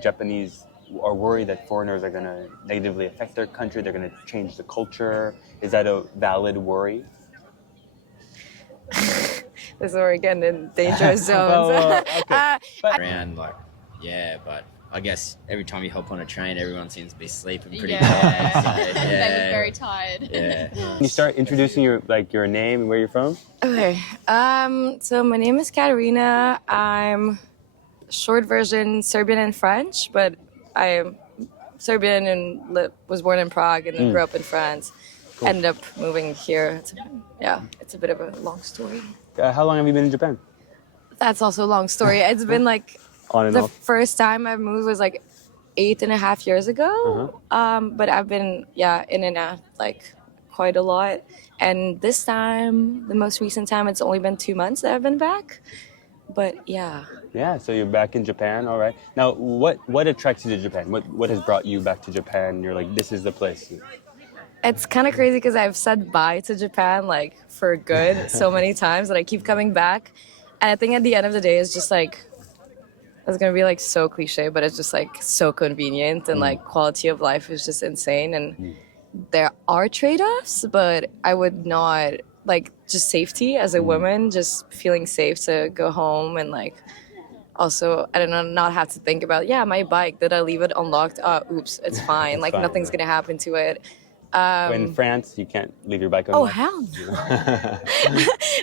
Japanese are worried that foreigners are going to negatively affect their country. They're going to change the culture. Is that a valid worry? This is where we're getting in danger zones. Okay. Around but I guess every time you hop on a train, everyone seems to be sleeping pretty Yeah. tired. So, They look very tired. Yeah. Can you start introducing your name and where you're from? Okay. So my name is Katarina. I'm short version Serbian and French, but I am Serbian and was born in Prague and grew up in France. Cool. Ended up moving here. It's a bit of a long story. How long have you been in Japan? That's also a long story. It's been like On and the off. first time I moved was like 8.5 years ago. But I've been in and out like quite a lot. And this time, the most recent time, it's only been 2 months that I've been back. But yeah. Yeah, so you're back in Japan, all right. Now, what attracts you to Japan? What has brought you back to Japan? You're like, this is the place. It's kind of crazy because I've said bye to Japan like for good so many times that I keep coming back. And I think at the end of the day, it's just like, it's going to be like so cliche, but it's just like so convenient and like quality of life is just insane. And there are trade-offs, but I would not like just safety as a woman, just feeling safe to go home and like also, I don't know, not have to think about, my bike, did I leave it unlocked? Oops, it's fine. Like fine, nothing's right. going to happen to it. In France, you can't leave your bike on. Oh, hell no.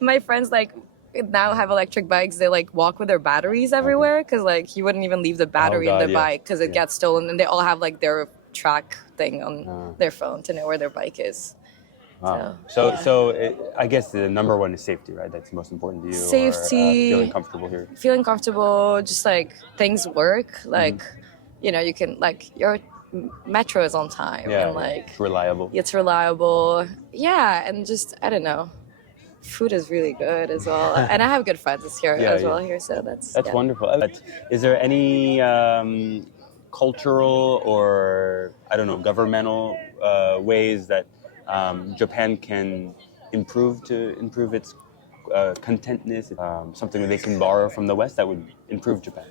My friends like now have electric bikes. They like walk with their batteries everywhere because like you wouldn't even leave the battery in the bike because it gets stolen. And they all have like their track thing on their phone to know where their bike is. Wow. So I guess the number one is safety, right? That's most important to you. Safety. Or, feeling comfortable here. Feeling comfortable, just like things work. Like, you can like your metro is on time and like it's reliable. It's reliable. Yeah, and just I don't know. Food is really good as well, and I have good friends here as well here, so that's wonderful. Is there any cultural or I don't know governmental ways that Japan can improve its contentness? Something that they can borrow from the West that would improve Japan.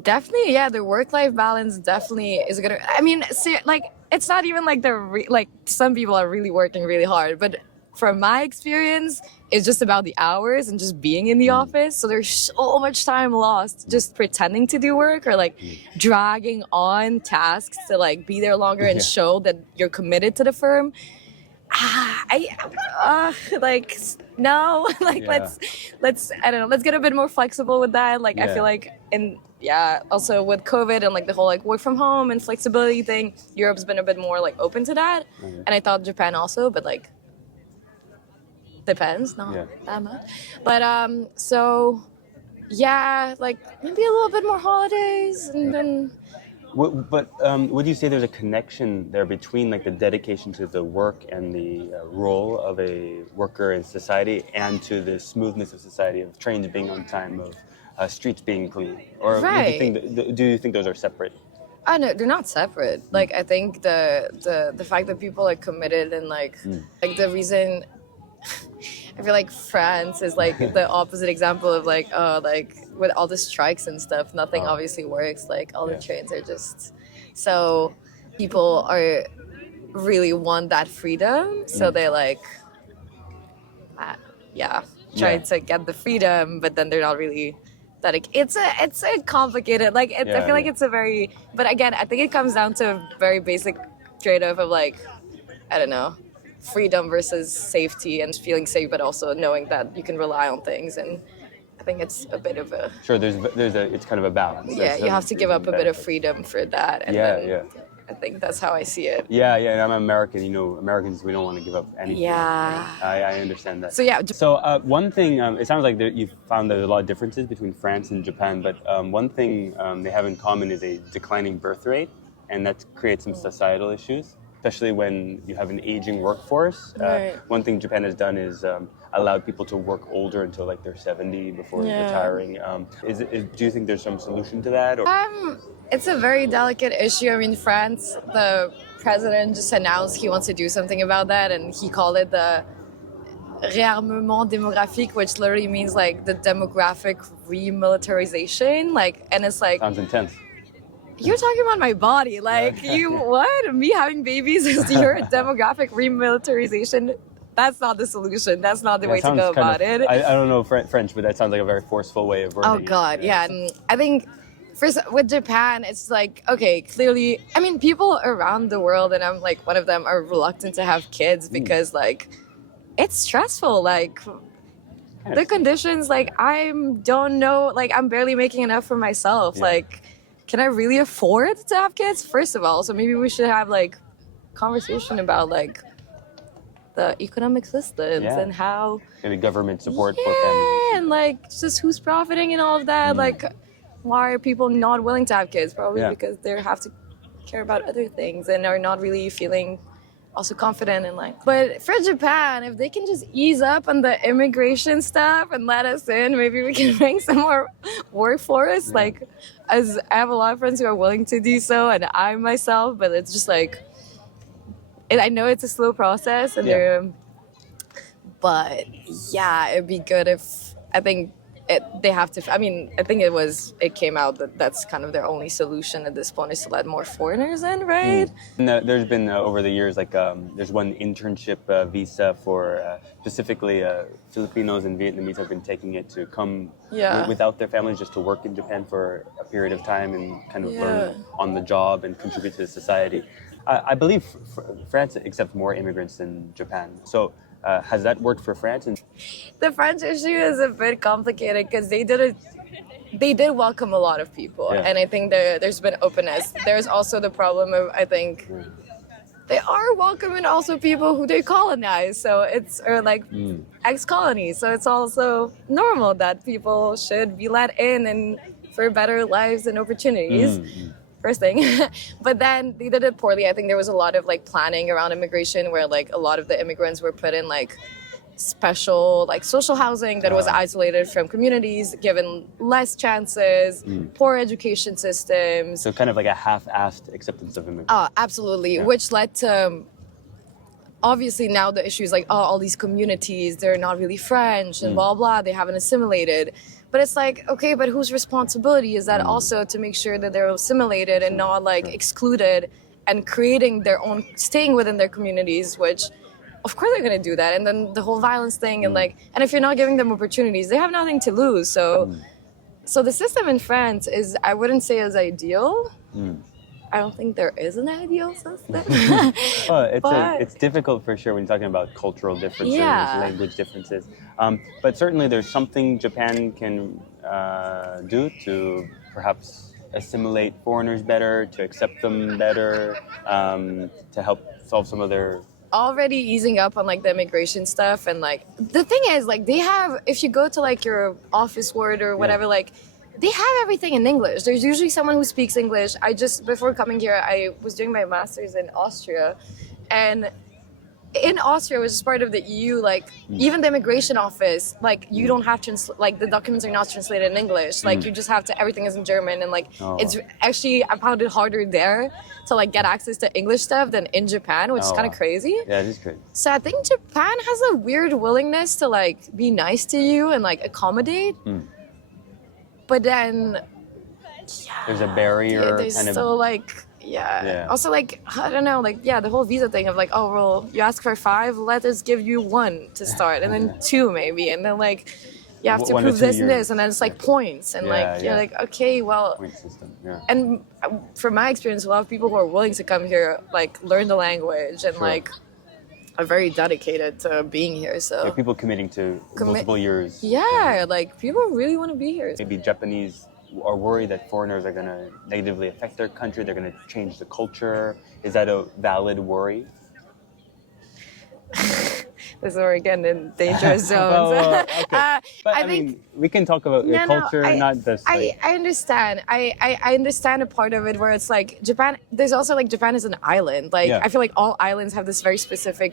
Definitely, the work-life balance definitely is gonna. I mean, like it's not even like like some people are really working really hard, but from my experience, it's just about the hours and just being in the office. So there's so much time lost just pretending to do work or like dragging on tasks to like be there longer and show that you're committed to the firm. No, like let's I don't know, let's get a bit more flexible with that. Like I feel like also with COVID and like the whole like work from home and flexibility thing, Europe's been a bit more like open to that. And I thought Japan also, but like depends, not that much. But like maybe a little bit more holidays and then. Would you say there's a connection there between like the dedication to the work and the role of a worker in society and to the smoothness of society, of trains being on time, of streets being clean? Or do you think those are separate? No, they're not separate. Like I think the fact that people are committed and like the reason I feel like France is like the opposite example of like with all the strikes and stuff, nothing obviously works. Like all the trains are just so people are really want that freedom, so they like try to get the freedom, but then they're not really that. It's a complicated I feel like it's a very, but again I think it comes down to a very basic trade-off of like I don't know, freedom versus safety and feeling safe, but also knowing that you can rely on things. And I think it's a bit of a it's kind of a balance. Yeah, you have to give up a bit of freedom for that. And I think that's how I see it. Yeah, and I'm American. Americans, we don't want to give up anything. Yeah. I understand that. So one thing, it sounds like you found there's a lot of differences between France and Japan, but one thing they have in common is a declining birth rate, and that creates some societal issues, especially when you have an aging workforce. One thing Japan has done is allowed people to work older until like they're 70 before retiring. Do you think there's some solution to that? Or? It's a very delicate issue. I mean, France, the president just announced he wants to do something about that, and he called it the réarmement démographique, which literally means like the demographic remilitarization. And it's like sounds intense. You're talking about my body. Like, you, what? Me having babies is your demographic remilitarization. That's not the solution. That's not the way to go about it. I don't know French, but that sounds like a very forceful way of wording Oh, God, yeah. I think first with Japan, it's like, okay, clearly, I mean, people around the world, and I'm like one of them, are reluctant to have kids because, like, it's stressful. Like, the conditions, like, I don't know, like, I'm barely making enough for myself. Yeah. Like, can I really afford to have kids? First of all, so maybe we should have, like, conversation about, like, the economic systems and how... Maybe government support for families. And, like, just who's profiting and all of that. Like, why are people not willing to have kids? Probably because they have to care about other things and are not really feeling also confident in life. But for Japan, if they can just ease up on the immigration stuff and let us in, maybe we can bring some more workforce. Yeah. Like, as I have a lot of friends who are willing to do so, and I myself, but it's just like, I know it's a slow process, and but yeah, it'd be good if, I think they have to, I mean, I think it came out that that's kind of their only solution at this point is to let more foreigners in, right? And, there's been over the years, like there's one internship visa for specifically Filipinos and Vietnamese have been taking it to come without their families just to work in Japan for a period of time and kind of learn on the job and contribute to society. I believe France accepts more immigrants than Japan. So has that worked for France? The French issue is a bit complicated because they did welcome a lot of people, and I think there's been openness. There's also the problem of, I think, they are welcoming also people who they colonize, so it's ex-colonies. So it's also normal that people should be let in and for better lives and opportunities. First thing. But then they did it poorly. I think there was a lot of like planning around immigration where like a lot of the immigrants were put in like special like social housing that was isolated from communities, given less chances, poor education systems. So kind of like a half-assed acceptance of immigrants. Oh, absolutely. Yeah. Which led to obviously now the issue is like, all these communities, they're not really French and blah, blah, they haven't assimilated. But it's like, okay, but whose responsibility is that also to make sure that they're assimilated and not like excluded and creating their own, staying within their communities, which of course they're going to do that. And then the whole violence thing and like, and if you're not giving them opportunities, they have nothing to lose. So the system in France is, I wouldn't say is ideal. I don't think there is an ideal system. Well, it's difficult for sure when you're talking about cultural differences, language differences. But certainly there's something Japan can do to perhaps assimilate foreigners better, to accept them better, to help solve some of their... Already easing up on like the immigration stuff, and like the thing is like they have, if you go to like your office word or whatever, like they have everything in English. There's usually someone who speaks English. Before coming here, I was doing my master's in Austria, and in Austria, which is part of the EU, like even the immigration office, like you don't have to, like the documents are not translated in English. Like you just have to, everything is in German, and like it's actually, I found it harder there to like get access to English stuff than in Japan, which is kind of crazy. Yeah, it is crazy. So I think Japan has a weird willingness to like be nice to you and like accommodate. But then, there's a barrier. There's still like, also like, I don't know, like, the whole visa thing of like, oh, well, you ask for 5, let us give you 1 to start, and then 2 maybe, and then like, you have to prove this and this, and then it's like points, and you're like, okay, well, point system, and from my experience, a lot of people who are willing to come here, like, learn the language, and like, are very dedicated to being here, so. People committing to multiple years. Yeah, like, people really want to be here. Maybe Japanese are worried that foreigners are going to negatively affect their country, they're going to change the culture. Is that a valid worry? This is where we're getting in dangerous zones. Okay. But I mean, we can talk about your culture, not just... I understand. I understand a part of it where it's like Japan, there's also like Japan is an island. Like, I feel like all islands have this very specific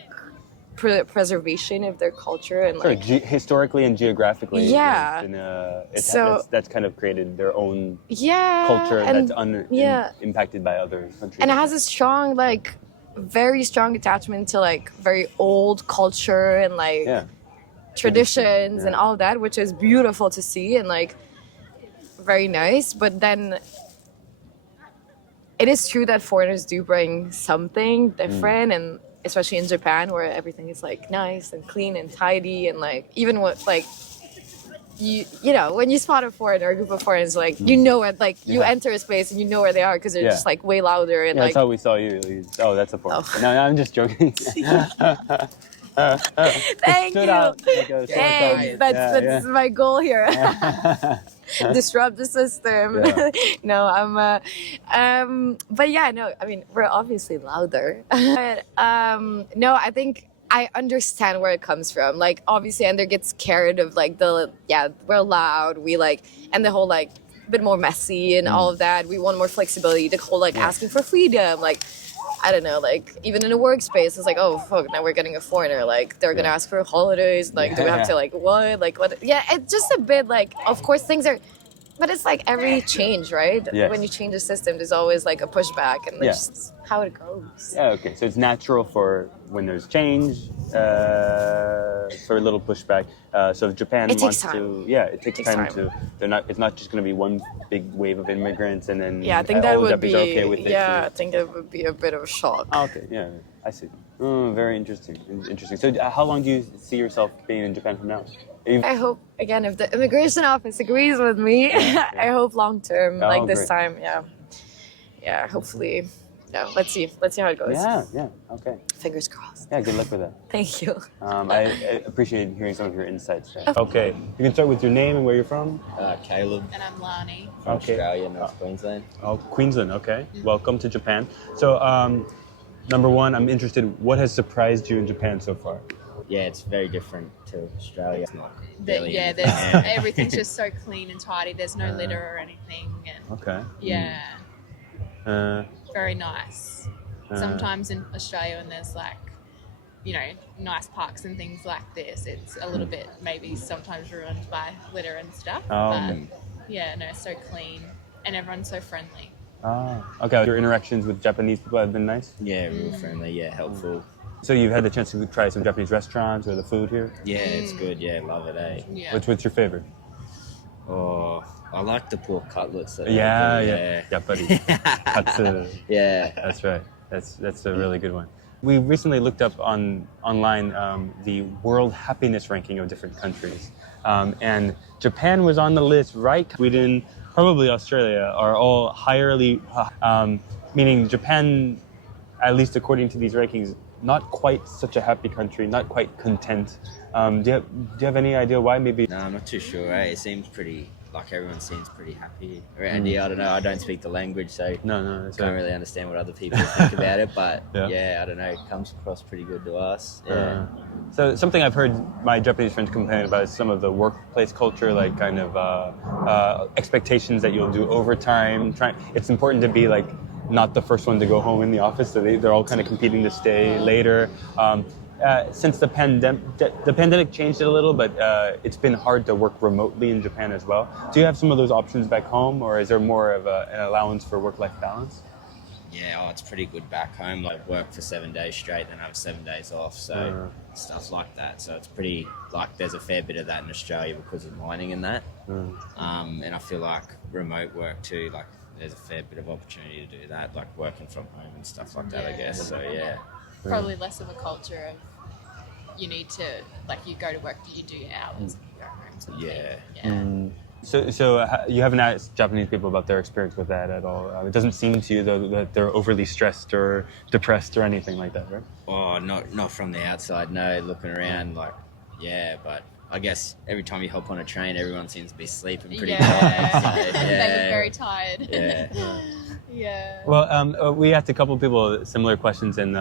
preservation of their culture and like historically and geographically, that's kind of created their own culture that's impacted by other countries, and it has a strong, like, very strong attachment to like very old culture and like traditions and all of that, which is beautiful to see and like very nice. But then it is true that foreigners do bring something different, and especially in Japan where everything is like nice and clean and tidy, and like even what like you know when you spot a foreigner, a group of foreigners, like you know it, like you enter a space and you know where they are because they're just like way louder and That's like. how we saw you. Oh, that's a foreigner. No, I'm just joking. Thank you. Hey, that's my goal here. Disrupt the system. No, but yeah, no, I mean, we're obviously louder. But no, I think I understand where it comes from. Like, obviously, Ender gets scared of like we're loud, we like, and the whole like bit more messy and all of that. We want more flexibility. The whole like asking for freedom, like. I don't know, like, even in a workspace, it's like, oh, fuck, now we're getting a foreigner. Like, they're going to ask for holidays. Like, do we have to, like, what? Like, what? Yeah, it's just a bit, like, of course, things are... But it's like every change, right? Yes. When you change a system, there's always, like, a pushback. And that's just how it goes. Yeah, okay. So it's natural for when there's change, for a little pushback. So if Japan wants to... Yeah, it takes time to... It's not just going to be one big wave of immigrants and then... Yeah, I think that would be... Okay with it. Yeah, I think that would be a bit of a shock. Oh, okay, yeah, I see. Very interesting. So how long do you see yourself being in Japan from now? I hope, again, if the immigration office agrees with me, I hope long term, like this time, yeah, hopefully, let's see how it goes. Yeah, okay. Fingers crossed. Yeah, good luck with that. Thank you. I appreciate hearing some of your insights. Okay, you can start with your name and where you're from. Caleb. And I'm Lani. From Australia, North Queensland. Oh, Queensland, okay. Welcome to Japan. So, number one, I'm interested, what has surprised you in Japan so far? Yeah, it's very different to Australia. It's not really Everything's just so clean and tidy. There's no litter or anything. And Okay. yeah, very nice. Uh, Sometimes in Australia when there's like, you know, nice parks and things like this, it's a little bit maybe sometimes ruined by litter and stuff. But yeah, no, so clean and everyone's so friendly. Okay. Your interactions with Japanese people have been nice? Yeah, real friendly, helpful. So you've had the chance to try some Japanese restaurants or the food here? Yeah, it's good, love it, Yeah. What's your favorite? Oh, I like the pork cutlets. Yeah. Yappari. Katsu. Yeah. That's right. That's a really good one. We recently looked up online the world happiness ranking of different countries. And Japan was on the list, right? Sweden, probably Australia, are all highly, meaning Japan, at least according to these rankings, not quite such a happy country, not quite content. Do you have any idea why? Maybe. No, I'm not too sure. It seems pretty like everyone seems pretty happy. And I don't know. I don't speak the language, so No, can't really understand what other people think about it. But I don't know. It comes across pretty good to us. Yeah. So something I've heard my Japanese friends complain about is some of the workplace culture, like kind of expectations that you'll do overtime. It's important to be like not the first one to go home in the office, so they're all kind of competing to stay later. Since the pandemic changed it a little, but it's been hard to work remotely in Japan as well. Do you have some of those options back home, or is there more of an allowance for work-life balance? Yeah, it's pretty good back home. Like work for 7 days straight, then have 7 days off, so stuff like that. So it's pretty like there's a fair bit of that in Australia because of mining and that. And I feel like remote work too, like there's a fair bit of opportunity to do that, like working from home and stuff like that, I guess. So probably less of a culture of you need to, like, you go to work, you do your hours, and you go home sort of thing. So you haven't asked Japanese people about their experience with that at all? It doesn't seem to you, though, that they're overly stressed or depressed or anything like that, right? Oh, not from the outside, no. Looking around, like, but I guess every time you hop on a train, everyone seems to be sleeping pretty tired. So, they look very tired. Yeah. Well, we asked a couple of people similar questions, and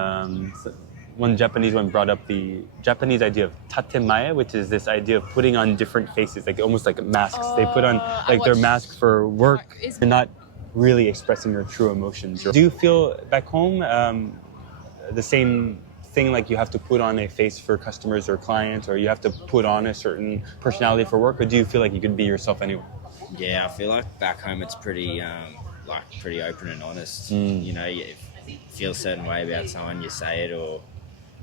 one Japanese one brought up the Japanese idea of tatemae, which is this idea of putting on different faces, like almost like masks. They put on like their mask for work. They're not really expressing their true emotions. Do you feel back home the same thing, like you have to put on a face for customers or clients, or you have to put on a certain personality for work, or do you feel like you could be yourself anyway? Yeah, I feel like back home it's pretty pretty open and honest. You know, if you feel a certain way about someone, you say it, or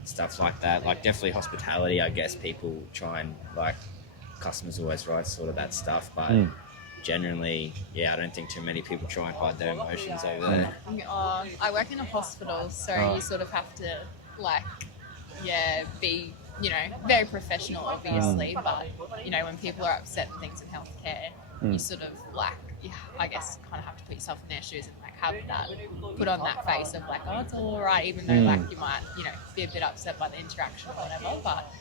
stuff like that. Like definitely hospitality, I guess people try and, like, customers always right, sort of that stuff, but generally, I don't think too many people try and hide their emotions over there. I work in a hospital, so you sort of have to be very professional, obviously. But when people are upset and things in healthcare, you sort of I guess kind of have to put yourself in their shoes and have that, put on that face of oh, it's all right, even though you might be a bit upset by the interaction or whatever. But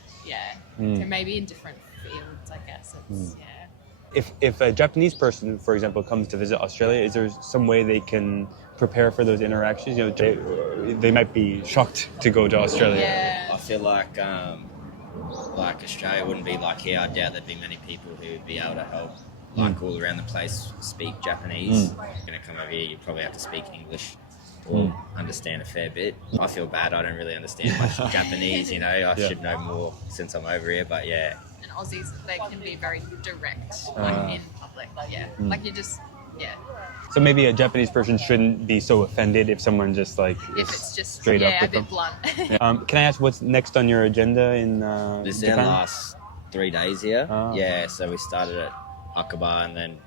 so maybe in different fields, I guess it's If a Japanese person, for example, comes to visit Australia, is there some way they can prepare for those interactions? They might be shocked to go to Australia. Yeah. I feel like Australia wouldn't be like here. I doubt there'd be many people who would be able to help. All around the place speak Japanese. You're going to come over here, you probably have to speak English or understand a fair bit. I feel bad, I don't really understand much Japanese, I should know more since I'm over here, but And Aussies, they can be very direct, in public, you just, So maybe a Japanese person shouldn't be so offended if someone just if it's just straight up a with bit them. blunt. Can I ask what's next on your agenda in this is Japan? our last 3 days here. So we started at Aqaba and then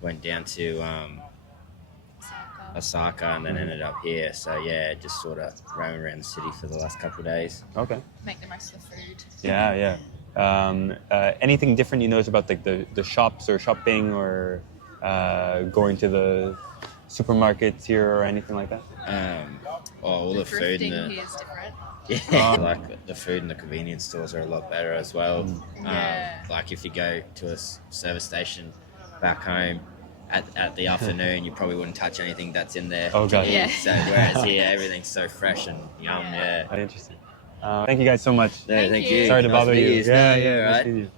went down to Osaka and then ended up here. So just sort of roaming around the city for the last couple of days. Okay. Make the most of the food. Yeah. Anything different you notice about the shops or shopping or going to the supermarkets here or anything like that? All the food Thrifting and here is different. like the food in the convenience stores are a lot better as well. Like if you go to a service station back home at the afternoon, you probably wouldn't touch anything that's in there. Oh, God. Yeah. So whereas here, everything's so fresh and yum. Interesting. Thank you guys so much. Thank you. you. Sorry to Nice bother meeting you. Yeah, nice right. meeting you.